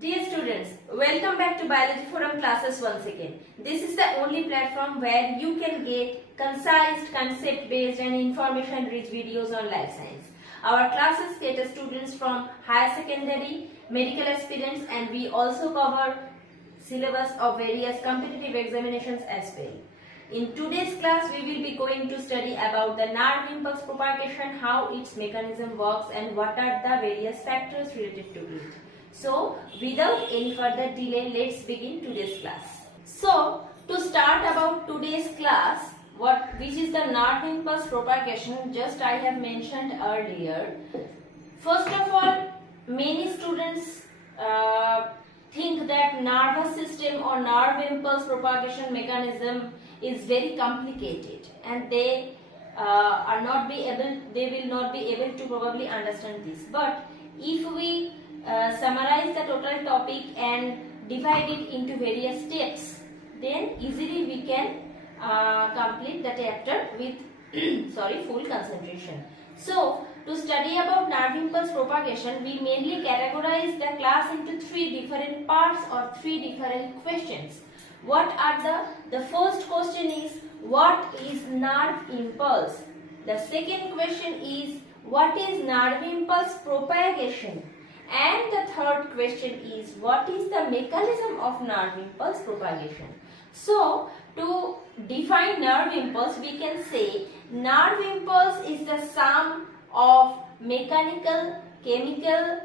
Dear students, welcome back to Biology Forum classes once again. This is the only platform where you can get concise, concept-based and information-rich videos on life science. Our classes cater students from higher secondary, medical aspirants, and we also cover syllabus of various competitive examinations as well. In today's class, we will be going to study about the nerve impulse propagation, how its mechanism works and what are the various factors related to it. So, without any further delay, let's begin today's class. So, to start about today's class, which is the nerve impulse propagation, just I have mentioned earlier. First of all, many students think that nervous system or nerve impulse propagation mechanism is very complicated, and they will not be able to probably understand this. But if we summarize the total topic and divide it into various steps, then easily we can complete the chapter with full concentration. So, to study about nerve impulse propagation, we mainly categorize the class into three different parts or three different questions. What are the first question is, what is nerve impulse? The second question is, what is nerve impulse propagation? And the third question is, what is the mechanism of nerve impulse propagation? So, to define nerve impulse, we can say nerve impulse is the sum of mechanical, chemical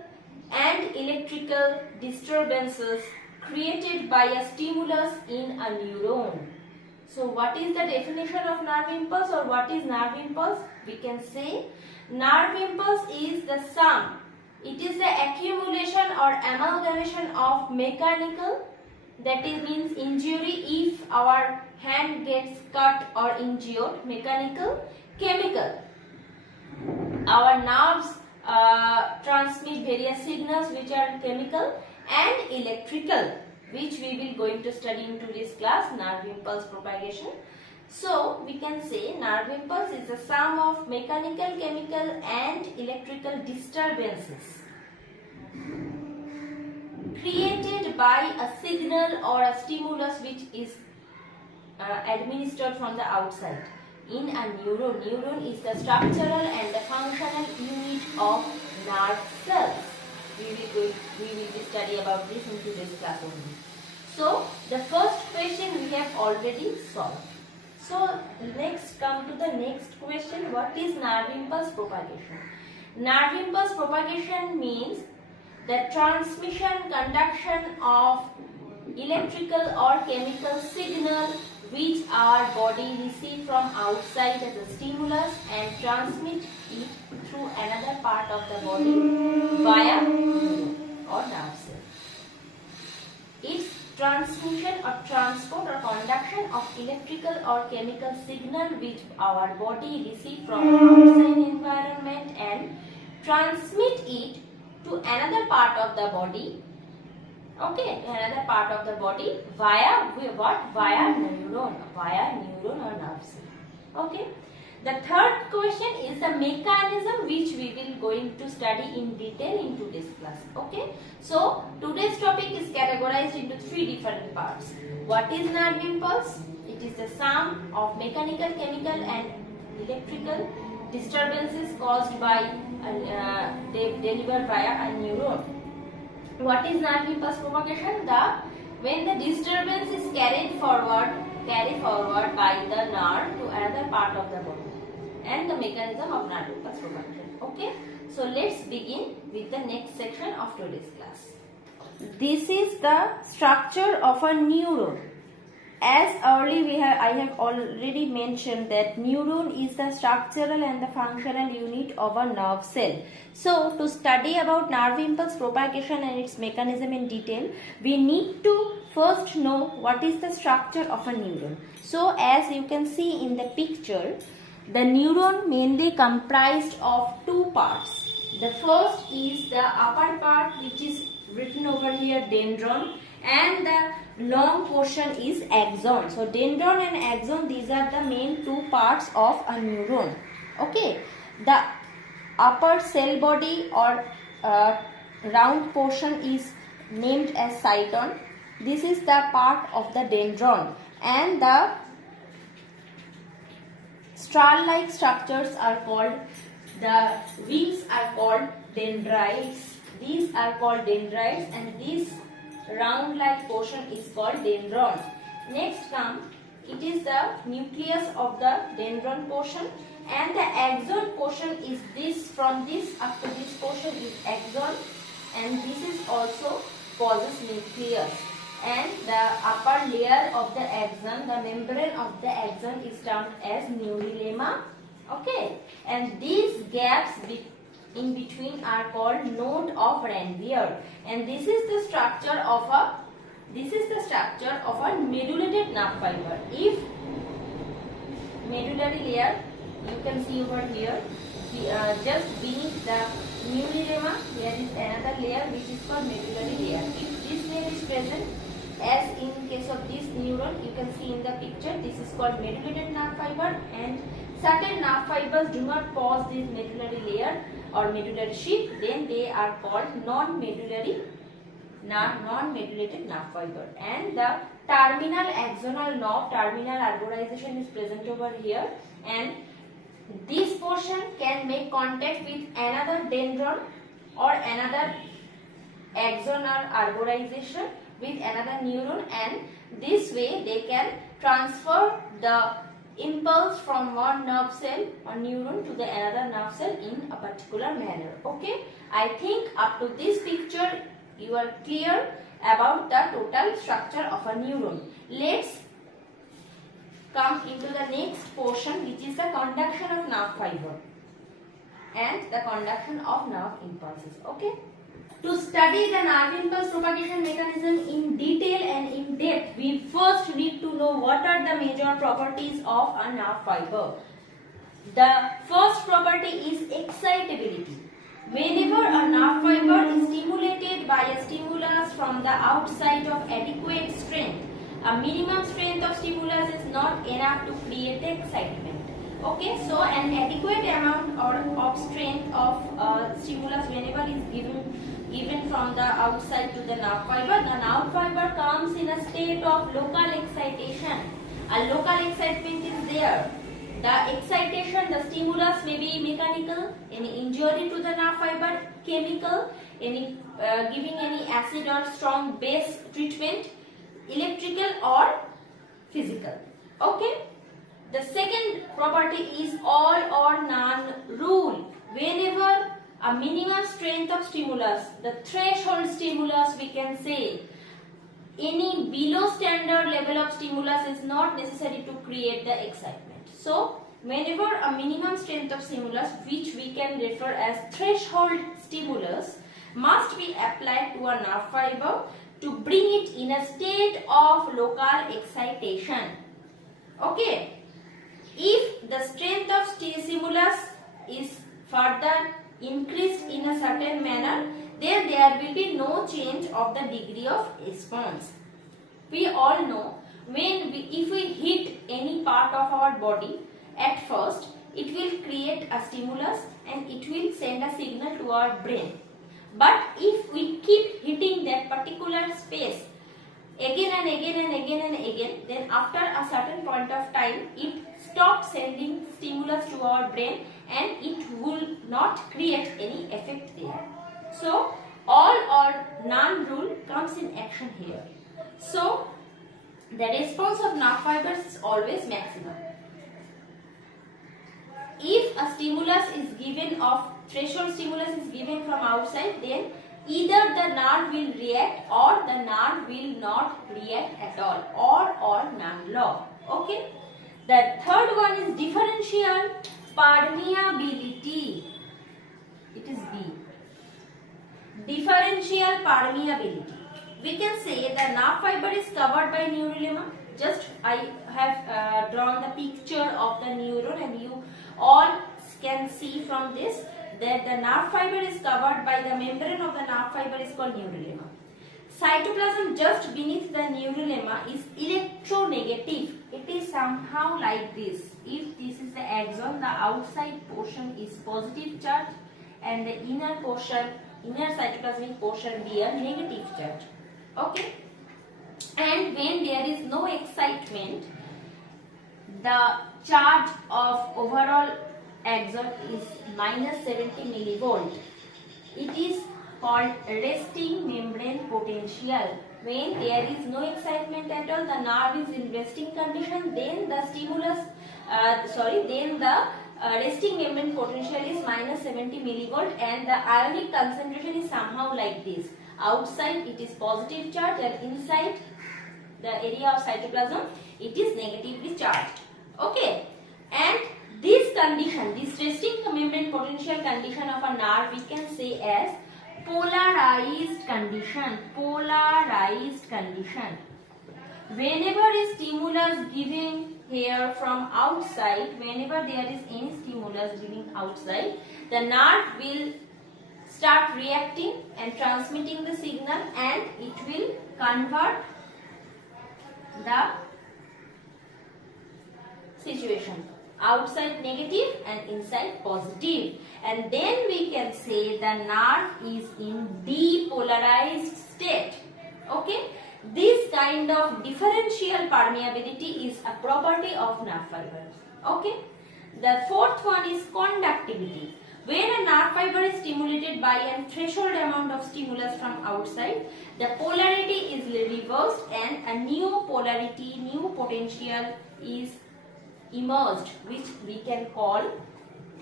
and electrical disturbances created by a stimulus in a neuron. So, what is the definition of nerve impulse, or what is nerve impulse? We can say nerve impulse is the sum. It is the accumulation or amalgamation of mechanical, that is means injury if our hand gets cut or injured, mechanical, chemical. Our nerves transmit various signals which are chemical, and electrical, which we will going to study in today's class, nerve impulse propagation. So, we can say nerve impulse is the sum of mechanical, chemical and electrical disturbances created by a signal or a stimulus which is administered from the outside. In a neuron, neuron is the structural and the functional unit of nerve cells. We will be study about this in today's class only. So, the first question we have already solved. So, next come to the next question. What is nerve impulse propagation? Nerve impulse propagation means the transmission, conduction of electrical or chemical signal which our body receive from outside as a stimulus and transmit it through another part of the body via neuron or nerve cell. Its transmission or transport or conduction of electrical or chemical signal which our body receive from outside environment and transmit it to another part of the body, another part of the body via what? Via neuron or nerve cell. Okay. The third question is the mechanism which we will going to study in detail in today's class. Okay. So, today's topic is categorized into three different parts. What is nerve impulse? It is the sum of mechanical, chemical and electrical disturbances caused by delivered via a neuron. What is nerve impulse propagation? When the disturbance is carried forward by the nerve to another part of the body, and the mechanism of nerve impulse propagation. Okay, so let's begin with the next section of today's class. This is the structure of a neuron. As early I have already mentioned that neuron is the structural and the functional unit of a nerve cell. So, to study about nerve impulse propagation and its mechanism in detail, we need to first know what is the structure of a neuron. So, as you can see in the picture, the neuron mainly comprised of two parts. The first is the upper part, which is written over here, dendron, and the long portion is axon. So, dendron and axon, these are the main two parts of a neuron. Okay, the upper cell body or round portion is named as cyton. This is the part of the dendron, and the straw-like structures are called, the wings are called dendrites. These are called dendrites, and this round-like portion is called dendron. Next come, it is the nucleus of the dendron portion, and the axon portion is this. From this up to this portion is axon, and this is also causes nucleus. And the upper layer of the axon, the membrane of the axon, is termed as neurolemma. Okay, and these gaps in between are called node of Ranvier, and this is the structure of a medullated nerve fiber. If medullary layer, you can see over here, just beneath the neurolemma, there is another layer which is called medullary layer. If this layer is present, as in case of this neuron, you can see in the picture, this is called medullated nerve fiber, and certain nerve fibers do not possess this medullary layer or medullary sheath, then they are called non-medullated nerve fiber. And the terminal axonal knob, terminal arborization is present over here, and this portion can make contact with another dendron or another axonal arborization with another neuron, and this way they can transfer the impulse from one nerve cell or neuron to the another nerve cell in a particular manner. Okay, I think up to this picture you are clear about the total structure of a neuron. Let's come into the next portion, which is the conduction of nerve fiber and the conduction of nerve impulses. Okay, to study the nerve impulse propagation mechanism in detail and in depth, we first need to know what are the major properties of a nerve fiber. The first property is excitability. Whenever a nerve fiber is stimulated by a stimulus from the outside of adequate strength, a minimum strength of stimulus is not enough to create the excitement. Okay, so an adequate amount of strength of stimulus whenever is given from the outside to the nerve fiber comes in a state of local excitation. A local excitement is there. The excitation, the stimulus may be mechanical, any injury to the nerve fiber, chemical, any giving any acid or strong base treatment, electrical or physical. Okay. The second property is all or none rule. Whenever a minimum strength of stimulus, the threshold stimulus we can say, any below standard level of stimulus is not necessary to create the excitement. So, whenever a minimum strength of stimulus, which we can refer as threshold stimulus, must be applied to a nerve fiber to bring it in a state of local excitation. Okay. If the strength of stimulus is further increased in a certain manner, then there will be no change of the degree of response. We all know if we hit any part of our body, at first it will create a stimulus and it will send a signal to our brain. But if we keep hitting that particular space again and again and again and again, then after a certain point of time it stops sending stimulus to our brain and it will not create any effect there. So all or none rule comes in action here. So the response of nerve fibers is always maximum. If a stimulus is given of threshold stimulus is given from outside, then either the nerve will react or the nerve will not react at all, or none law. Okay. The third one is differential permeability. It is B. Differential permeability. We can say the nerve fiber is covered by neurolemma. Just I have drawn the picture of the neuron, and you all can see from this that the nerve fiber is covered by the membrane of the nerve fiber is called neurolemma. Cytoplasm just beneath the neurolemma is electronegative. It is somehow like this. If this is the axon, the outside portion is positive charge and the inner portion inner cytoplasmic portion be a negative charge. Okay, and when there is no excitement, the charge of overall axon is minus 70 millivolt. It is called resting membrane potential. When there is no excitement at all, the nerve is in resting condition, then the resting membrane potential is minus 70 millivolt, and the ionic concentration is somehow like this. Outside it is positive charge, and inside the area of cytoplasm it is negatively charged. Okay, and this condition, this resting membrane potential condition of a nerve, we can say as polarized condition. Polarized condition. Whenever a stimulus given here from outside, whenever there is any stimulus given outside, the nerve will start reacting and transmitting the signal, and it will convert the situation. Outside negative and inside positive, and then we can say the nerve is in depolarized state. Okay, this kind of differential permeability is a property of nerve fiber. Okay, the fourth one is conductivity. When a nerve fiber is stimulated by a threshold amount of stimulus from outside, the polarity is reversed and a new polarity, new potential is emerged, which we can call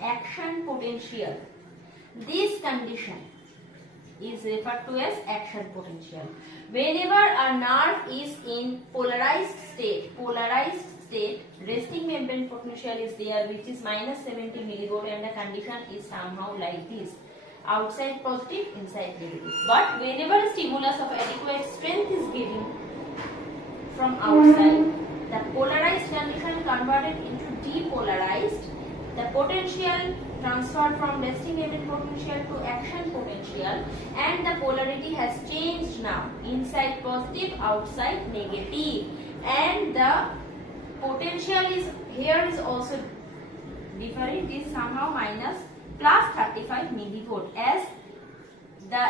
action potential. This condition is referred to as action potential. Whenever a nerve is in polarized state, resting membrane potential is there, which is minus 70 millivolt, and the condition is somehow like this. Outside positive, inside negative. But whenever a stimulus of adequate strength is given from outside, the polarized condition converted into depolarized, the potential transferred from resting membrane potential to action potential, and the polarity has changed now. Inside positive, outside negative, and the potential is here is also different. It is somehow minus plus 35 millivolt, as the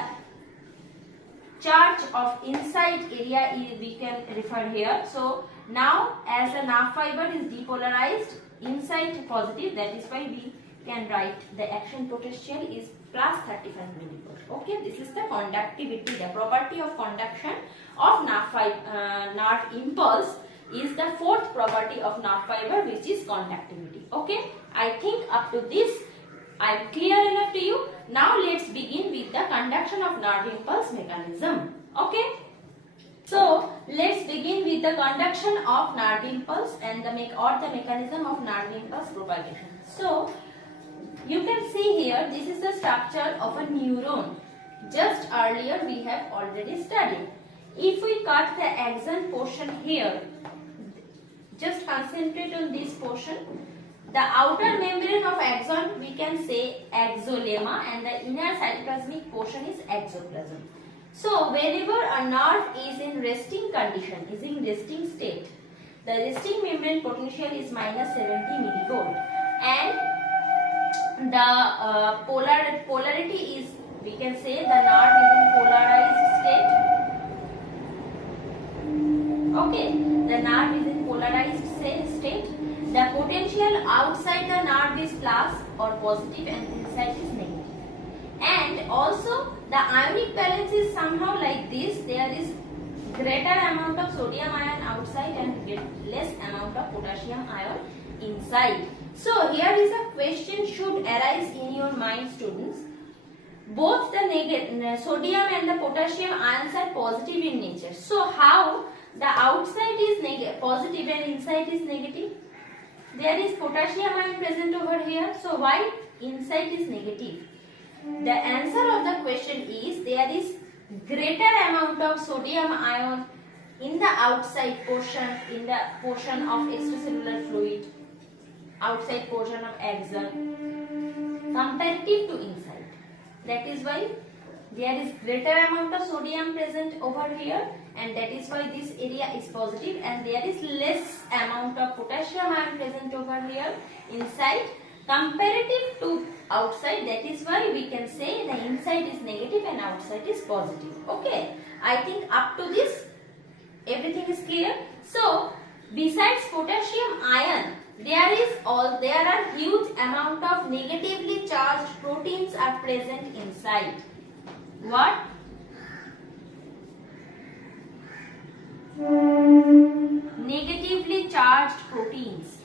charge of inside area is, we can refer here. So now as the nerve fiber is depolarized, inside positive, that is why we can write the action potential is plus 35 millivolt. Okay, this is the conductivity. The property of conduction of nerve impulse is the fourth property of nerve fiber, which is conductivity. Okay, I think up to this I am clear enough to you. Now let's begin with the conduction of nerve impulse mechanism. Okay, so let's begin with the conduction of nerve impulse and the mechanism of nerve impulse propagation. So you can see here, this is the structure of a neuron. Just earlier we have already studied. If we cut the axon portion here, just concentrate on this portion. The outer membrane of axon we can say axolemma, and the inner cytoplasmic portion is exoplasm. So whenever a nerve is in resting condition, is in resting state, the resting membrane potential is minus 70 millivolt, and the polarity is, we can say the nerve is in polarized state. Okay, the nerve is in polarized state. The potential outside the nerve is plus or positive, and inside is negative. And also the ionic balance is somehow like this. There is greater amount of sodium ion outside and less amount of potassium ion inside. So here is a question should arise in your mind, students. Both the sodium and the potassium ions are positive in nature. So how the outside is positive and inside is negative? There is potassium ion present over here. So why inside is negative? The answer of the question is there is greater amount of sodium ion in the outside portion, in the portion of extracellular fluid, outside portion of axon, comparative to inside. That is why there is greater amount of sodium present over here, and that is why this area is positive, and there is less amount of potassium ion present over here inside comparative to outside. That is why we can say the inside is negative and outside is positive. Okay, I think up to this everything is clear. So besides potassium ion, there are huge amount of negatively charged proteins are present inside. What? Negatively charged proteins,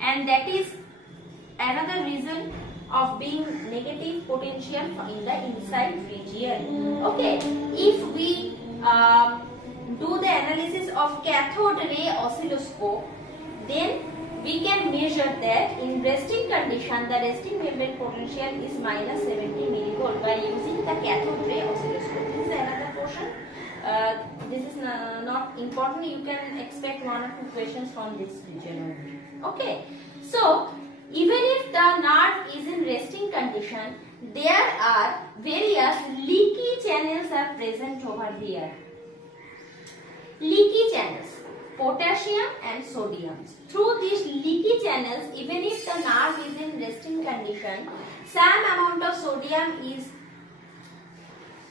and that is another reason of being negative potential in the inside region. Okay, if we do the analysis of cathode ray oscilloscope, then we can measure that in resting condition the resting membrane potential is minus 70 millivolt by using the cathode ray oscilloscope. This is another portion. This is not important. You can expect 1 or 2 questions from this region only. Okay. So even if the nerve is in resting condition, there are various leaky channels are present over here. Leaky channels, potassium and sodium. Through these leaky channels, even if the nerve is in resting condition, some amount of sodium is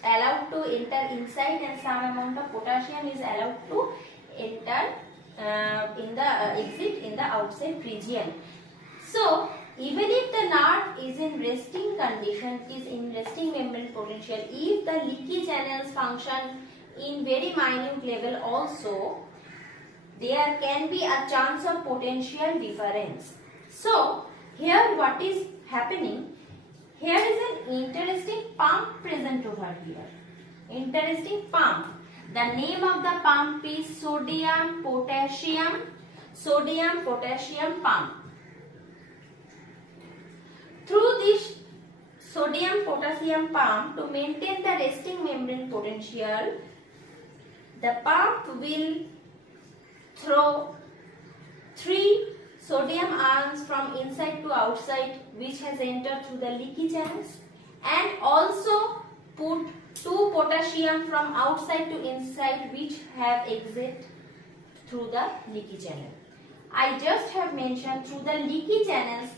allowed to enter inside and some amount of potassium is allowed to enter exit in the outside region. So even if the nerve is in resting condition, is in resting membrane potential, if the leaky channels function in very minute level also, there can be a chance of potential difference. So here what is happening? Here is an interesting pump present over here. Interesting pump. The name of the pump is sodium potassium pump. Through this sodium potassium pump, to maintain the resting membrane potential, the pump will throw 3 sodium ions from inside to outside which has entered through the leaky channels, and also put 2 potassium from outside to inside which have exit through the leaky channel. I just have mentioned through the leaky channels,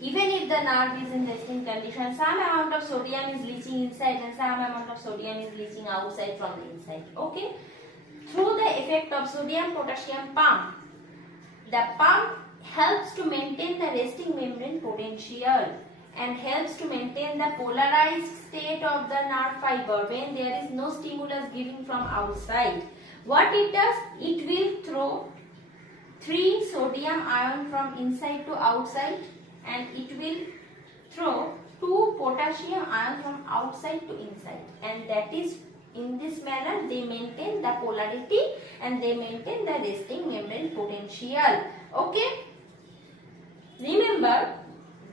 even if the nerve is in resting condition, some amount of sodium is leaching inside and some amount of sodium is leaching outside from the inside. Okay. Through the effect of sodium potassium pump, the pump helps to maintain the resting membrane potential and helps to maintain the polarized state of the nerve fiber when there is no stimulus giving from outside. What it does? It will throw 3 sodium ion from inside to outside, and it will throw 2 potassium ion from outside to inside, and that is in this manner they maintain the polarity and they maintain the resting membrane potential. Okay. Remember,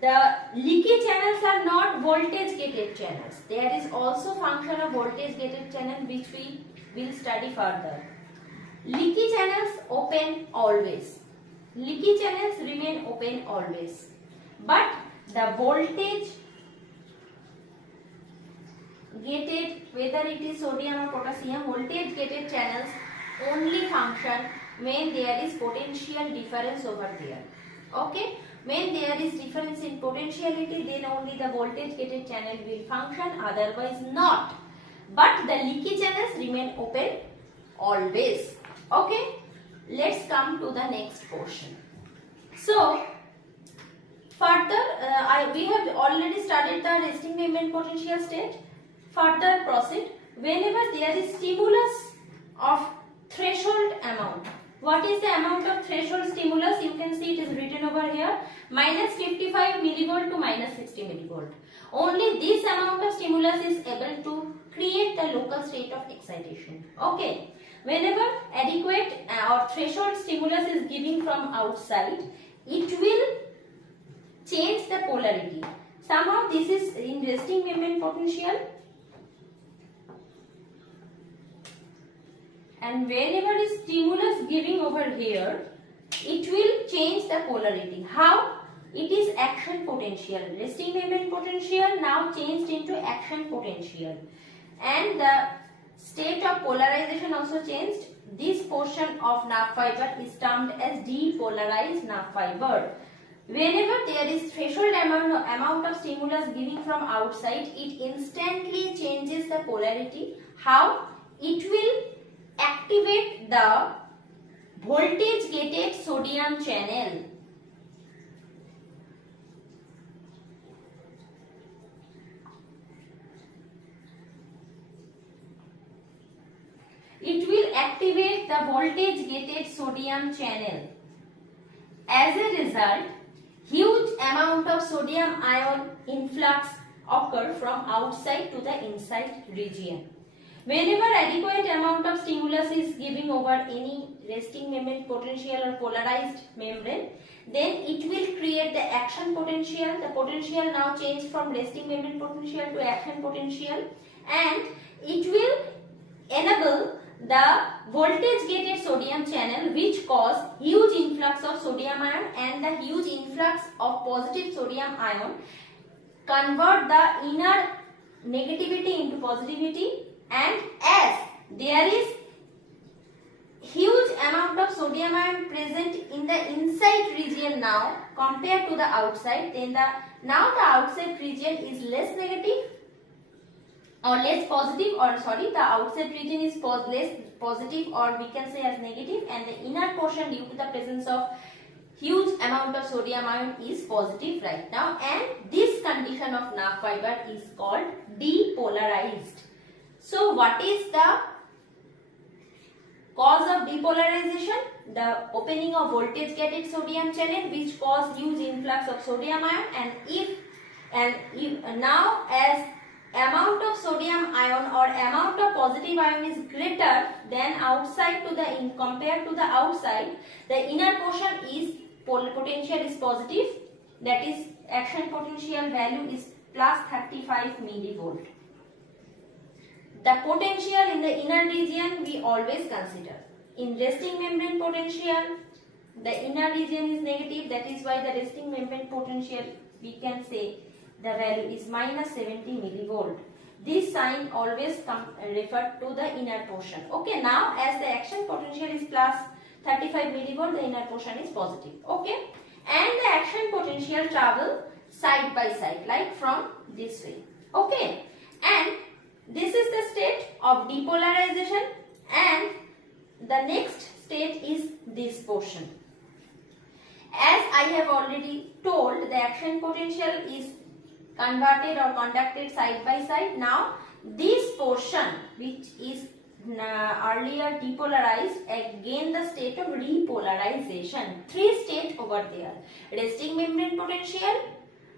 the leaky channels are not voltage gated channels. There is also function of voltage gated channel which we will study further. Leaky channels open always. Leaky channels remain open always. But the voltage gated, whether it is sodium or potassium, voltage gated channels only function when there is potential difference over there. Okay. When there is difference in potentiality, then only the voltage gated channel will function, otherwise not. But the leaky channels remain open always. Okay. Let's come to the next portion. So further, we have already studied the resting membrane potential state. Further proceed. Whenever there is stimulus of threshold amount. What is the amount of threshold stimulus? You can see it is written over here. Minus 55 millivolt to minus 60 millivolt. Only this amount of stimulus is able to create the local state of excitation. Okay. Whenever adequate or threshold stimulus is given from outside, it will change the polarity. Somehow this is in resting membrane potential. And whenever is stimulus giving over here, it will change the polarity. How? It is action potential. Resting membrane potential now changed into action potential. And the state of polarization also changed. This portion of nerve fiber is termed as depolarized nerve fiber. Whenever there is threshold amount of stimulus giving from outside, it instantly changes the polarity. How? It will activate the voltage gated sodium channel. It will activate the voltage gated sodium channel. As a result, huge amount of sodium ion influx occur from outside to the inside region. Whenever adequate amount of stimulus is given over any resting membrane potential or polarized membrane, then it will create the action potential. The potential now change from resting membrane potential to action potential, and it will enable the voltage gated sodium channel, which cause huge influx of sodium ion, and the huge influx of positive sodium ion convert the inner negativity into positivity. And as there is huge amount of sodium ion present in the inside region now compared to the outside, then the outside region is less negative or less positive, or sorry, the outside region is less positive, or we can say as negative, and the inner portion, due to the presence of huge amount of sodium ion, is positive right now. And this condition of nerve fiber is called depolarized. So what is the cause of depolarization? The opening of voltage gated sodium channel, which cause huge influx of sodium ion, and if now as amount of sodium ion or amount of positive ion is greater than outside to the compared to the outside, the inner portion is potential is positive, that is action potential value is plus 35 millivolt. The potential in the inner region we always consider. In resting membrane potential, the inner region is negative, that is why the resting membrane potential, we can say the value is minus 70 millivolt. This sign always refer to the inner portion. Okay, now as the action potential is plus 35 millivolt, the inner portion is positive. Okay, and the action potential travel side by side, like from this way. Okay, and this is the state of depolarization, and the next state is this portion. As I have already told, the action potential is converted or conducted side by side. Now this portion, which is earlier depolarized, again the state of repolarization. Three states over there: resting membrane potential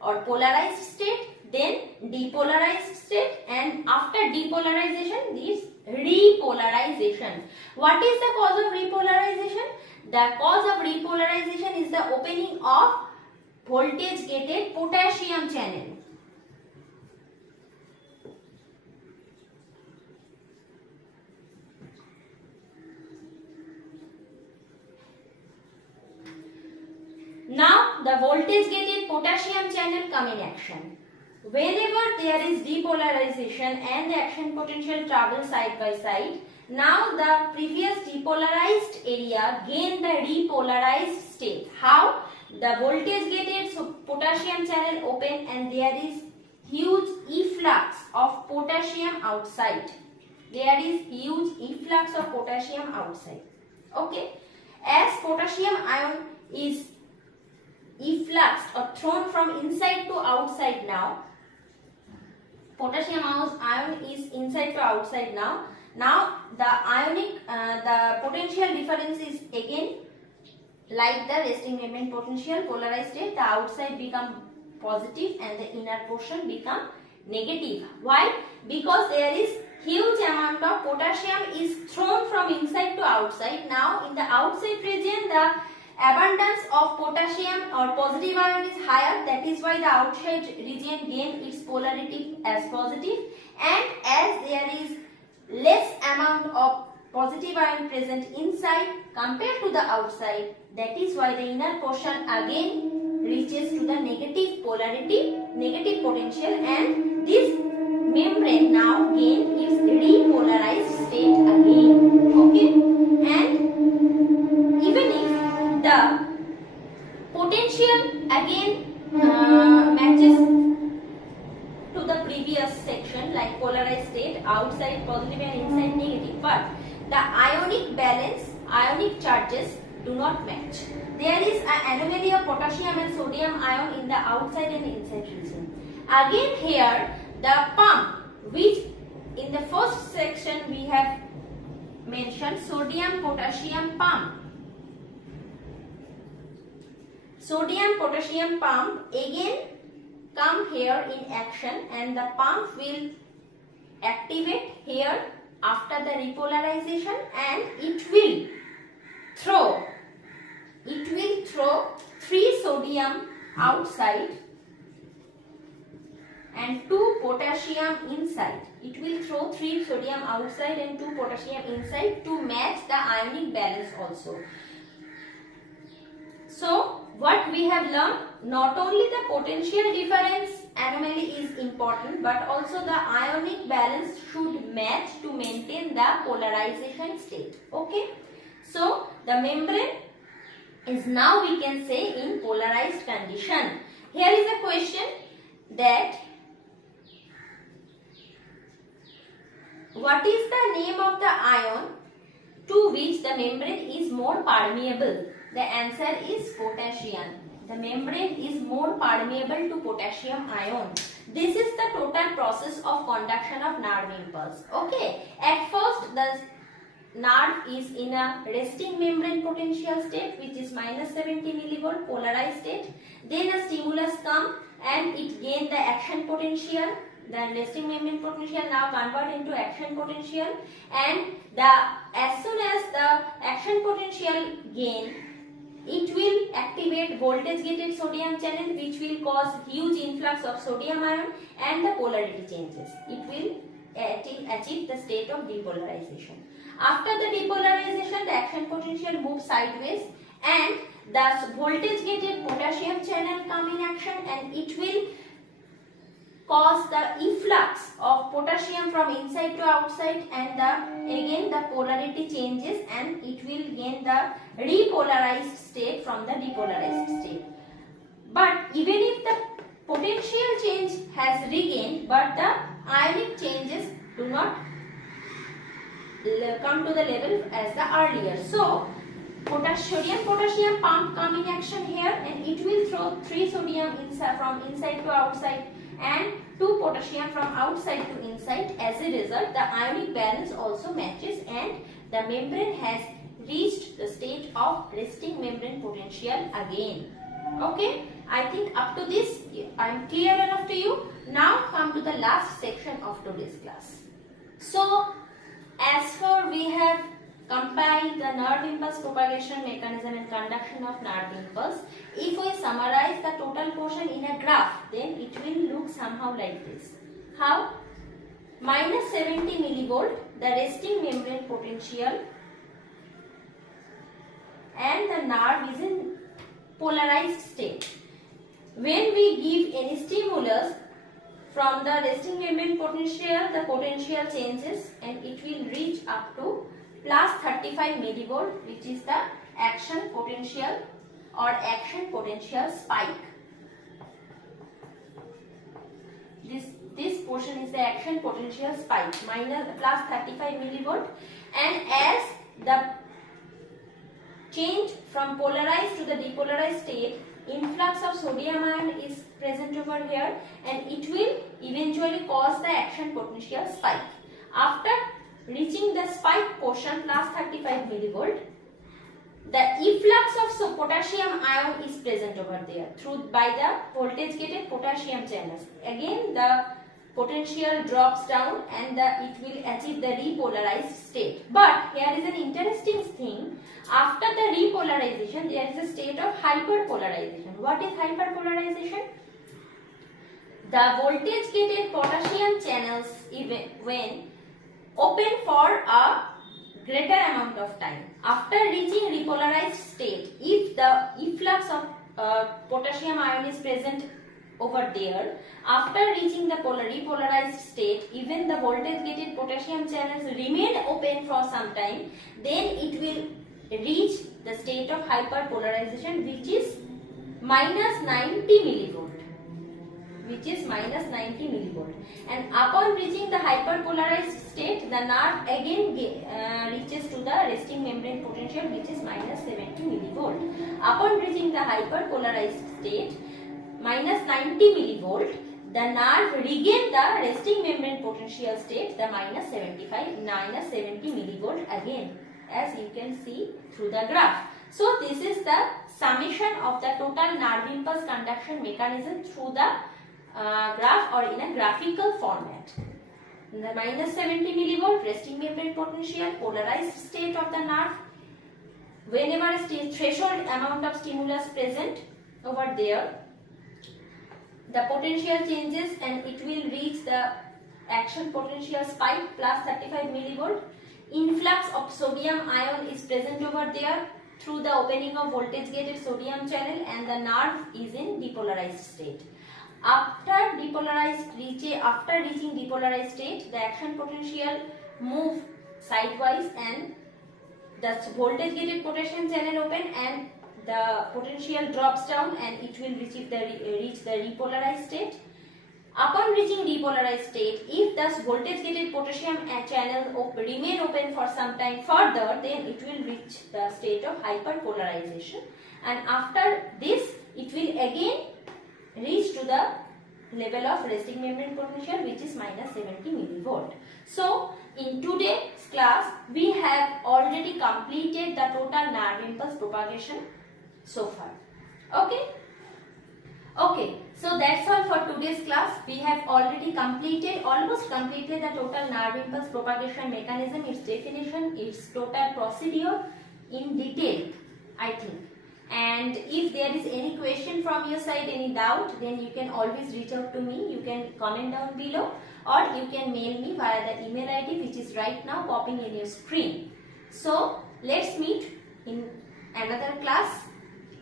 or polarized state, then depolarized state, and after depolarization, this repolarization. What is the cause of repolarization? The cause of repolarization is the opening of voltage gated potassium channel. Now the voltage gated potassium channel come in action. Whenever there is depolarization and the action potential travel side by side, now the previous depolarized area gain the repolarized state. How? The voltage gated potassium channel open, and there is huge efflux of potassium outside. There is huge efflux of potassium outside. Okay, as potassium ion is effluxed or thrown from inside to outside now, potassium ion is inside to outside now. Now the potential difference is again like the resting membrane potential, polarized state. The outside become positive and the inner portion become negative. Why? Because there is huge amount of potassium is thrown from inside to outside. Now in the outside region, the abundance of potassium or positive ion is higher, that is why the outside region gain its polarity as positive, and as there is less amount of positive ion present inside compared to the outside, that is why the inner portion again reaches to the negative polarity, negative potential, and this membrane now gain its repolarized state again. Okay, and even if the potential again matches to the previous section, like polarized state, outside positive and inside negative, but the ionic balance, ionic charges do not match. There is an anomaly of potassium and sodium ion in the outside and inside region. Again here the pump, which in the first section we have mentioned, sodium potassium pump. Sodium potassium pump again come here in action, and the pump will activate here after the repolarization, and it will throw 3 sodium outside and 2 potassium inside. It will throw 3 sodium outside and 2 potassium inside to match the ionic balance also. So what we have learned, not only the potential difference anomaly is important, but also the ionic balance should match to maintain the polarization state. Okay, so the membrane is now, we can say, in polarized condition. Here is a question that what is the name of the ion to which the membrane is more permeable? The answer is potassium. The membrane is more permeable to potassium ion. This is the total process of conduction of nerve impulse. Okay, at first the nerve is in a resting membrane potential state, which is -70 millivolt polarized state. Then a stimulus come and it gain the action potential. The resting membrane potential now convert into action potential, and as soon as the action potential gain, it will activate voltage gated sodium channel, which will cause huge influx of sodium ion, and the polarity changes. It will achieve the state of depolarization. After the depolarization, the action potential moves sideways, and the voltage gated potassium channel come in action, and it will cause the efflux of potassium from inside to outside, and again the polarity changes, and it will gain the repolarized state from the depolarized state. But even if the potential change has regained, but the ionic changes do not come to the level as the earlier. So sodium potassium pump come in action here, and it will throw 3 sodium from inside to outside and 2 potassium from outside to inside. As a result, the ionic balance also matches, and the membrane has reached the state of resting membrane potential again. Okay, I think up to this I am clear enough to you. Now come to the last section of today's class. So as for we have compiled the nerve impulse propagation mechanism and conduction of nerve impulse. If we summarize the total portion in a graph, then it will look somehow like this. How? -70 millivolt, the resting membrane potential, and the nerve is in polarized state. When we give any stimulus from the resting membrane potential, the potential changes, and it will reach up to +35 millivolt, which is the action potential or action potential spike. This portion is the action potential spike, +35 millivolt, and as the change from polarized to the depolarized state, influx of sodium ion is present over here, and it will eventually cause the action potential spike. After reaching the spike portion +35 millivolt, the efflux of potassium ion is present over there by the voltage gated potassium channels. Again the potential drops down, and it will achieve the repolarized state. But here is an interesting thing. After the repolarization, there is a state of hyperpolarization. What is hyperpolarization? The voltage gated potassium channels, even when open for a greater amount of time, after reaching repolarized state, if the efflux of potassium ion is present over there, after reaching the repolarized state, even the voltage gated potassium channels remain open for some time, then it will reach the state of hyperpolarization, which is minus 90 millivolt, which is minus 90 millivolt, and upon reaching the hyperpolarized state, the nerve again reaches to the resting membrane potential, which is minus 70 millivolt. Upon reaching the hyperpolarized state, minus 90 millivolt, the nerve regain the resting membrane potential state, the minus 70 millivolt again, as you can see through the graph. So this is the summation of the total nerve impulse conduction mechanism through the graph or in a graphical format. The minus 70 millivolt resting membrane potential, polarized state of the nerve, whenever a threshold amount of stimulus present over there, the potential changes and it will reach the action potential spike plus 35 millivolt. Influx of sodium ion is present over there through the opening of voltage gated sodium channel, and the nerve is in depolarized state. After reaching depolarized state, the action potential move sidewise and the voltage gated potassium channel open and the potential drops down and it will reach the repolarized state. Upon reaching depolarized state, if the voltage gated potassium channel remain open for some time further, then it will reach the state of hyperpolarization, and after this it will again reach to the level of resting membrane potential, which is minus 70 millivolt. So in today's class we have already completed the total nerve impulse propagation so far. Okay, so that's all for today's class. We have already almost completed the total nerve impulse propagation mechanism, its definition, its total procedure in detail, I think. And if there is any question from your side, any doubt, then you can always reach out to me. You can comment down below or you can mail me via the email ID which is right now popping in your screen. So let's meet in another class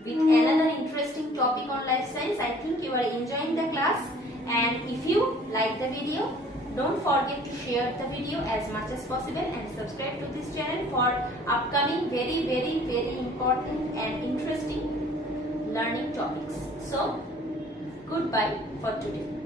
with another interesting topic on life science. I think you are enjoying the class, and if you like the video, don't forget to share the video as much as possible and subscribe to this channel for upcoming very important and interesting learning topics. So goodbye for today.